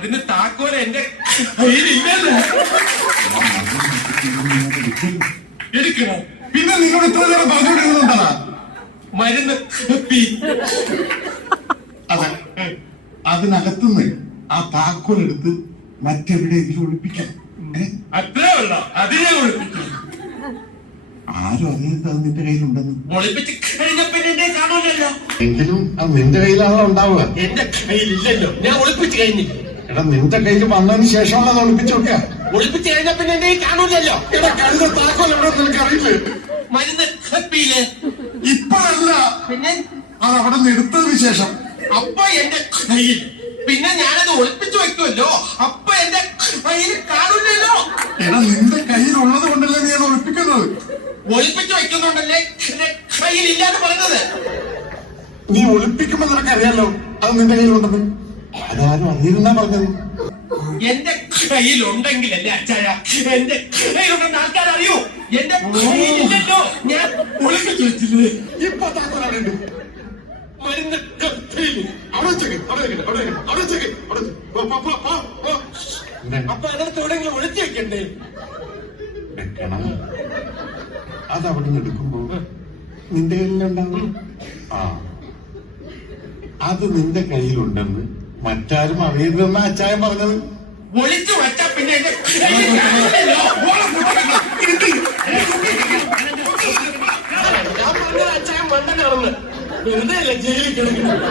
അതിന് താക്കോൽ എന്റെ കയ്യിലില്ലല്ലോ. എടുക്കണോ? പിന്നെ നിങ്ങൾ ഇത്ര നേരം പറഞ്ഞുകൊണ്ടിരുന്നതാ മരുന്ന്. അതെ, അതിനകത്തുനിന്ന് ആ താക്കോൽ എടുത്ത് മറ്റെവിടെയെങ്കിലും ഒളിപ്പിക്കാം. അത്രേ ഉള്ളോ? അതിനെ ഒളിപ്പിച്ചു. ആരും അറിയരുത് അത് നിന്റെ കയ്യിലുണ്ടെന്ന്. ഒളിപ്പിച്ച് കഴിഞ്ഞപ്പോ എന്റെ കാണൂലല്ലോ. എങ്കിലും അത് നിന്റെ കയ്യിലാണല്ലോ ഉണ്ടാവുക. എന്റെ കയ്യിലില്ലല്ലോ, ഞാൻ ഒളിപ്പിച്ച് കഴിഞ്ഞില്ല. എടാ, നിന്റെ കയ്യിൽ വന്നതിന് ശേഷമുള്ളത് ഒളിപ്പിച്ചു വെക്ക. ഒളിപ്പിച്ച് കഴിഞ്ഞപ്പോ എന്റെ കാണൂലല്ലോ. എടാ, കഴുത താക്കോൽ എവിടെ നിനക്ക് അറിയില്ലേ? മരുന്ന് കപ്പിയില്. ഇപ്പോഴല്ല, പിന്നെ അത് അവിടെ നിന്ന് എടുത്തതിന് ശേഷം. അപ്പൊ എന്റെ കയ്യിൽ. പിന്നെ ഞാനത് ഒളിപ്പിച്ചു വെക്കുമല്ലോ, അപ്പൊ എന്റെ കയ്യിൽ കാണൂലല്ലോ. എടാ, നിന്റെ കയ്യിലുള്ളത് കൊണ്ടല്ലേ നീ അത് ഒളിപ്പിക്കുന്നത്. ഒളിപ്പിച്ചു വെക്കുന്നുണ്ടല്ലേ എന്റെ കയ്യിലില്ലാന്ന് പറഞ്ഞത്. നീ ഒളിപ്പിക്കുമ്പോ നിനക്കറിയാലോ അത് നിന്റെ കയ്യിലുണ്ടെന്ന്. അതാരും അറിയിരുന്നാ പറഞ്ഞത്. എന്റെ കയ്യിലുണ്ടെങ്കിലല്ലേ അച്ചായ എന്റെ കയ്യിലുണ്ടെന്ന് ആൾക്കാർ അറിയൂ. എന്റെ കയ്യിലില്ലല്ലോ, ഞാൻ ഒളിപ്പിച്ചു വെച്ചില്ലേ. ഇപ്പൊ താക്കോൽ അവിടെ ഉണ്ട്. മരുന്ന് കപ്പിയില്. അവിടെ വെച്ചേക്ക്, അവിടെ വെക്കട്ടെ, അവിടെ വെക്കട്ടെ, അവിടെ വെച്ചേക്ക്, അവിടെ വെച്ചേക്ക്. പോ, പോ, പോ, പോ, പോ. അപ്പൊ അതിനകത്ത് എവിടെയെങ്കിലും ഒളിച്ചു വെക്കണ്ടേ? വെക്കണം. അതവിടെ നിന്ന് എടുക്കുമ്പോ നിന്റെ കയ്യിലുണ്ടാവും. ആ, അത് നിന്റെ കയ്യിലുണ്ടെന്ന് മറ്റാരും അറിയരുതെന്ന അച്ചായൻ പറഞ്ഞത്. ഒളിച്ചു വെച്ചാ പിന്നെ എന്റെ കയ്യിൽ കാണൂലല്ലോ. ഞാൻ പറഞ്ഞ അച്ചായൻ മണ്ടനാണെന്ന്. വെറുതെ അല്ല ജയിലിൽ കിടക്കുന്നത്.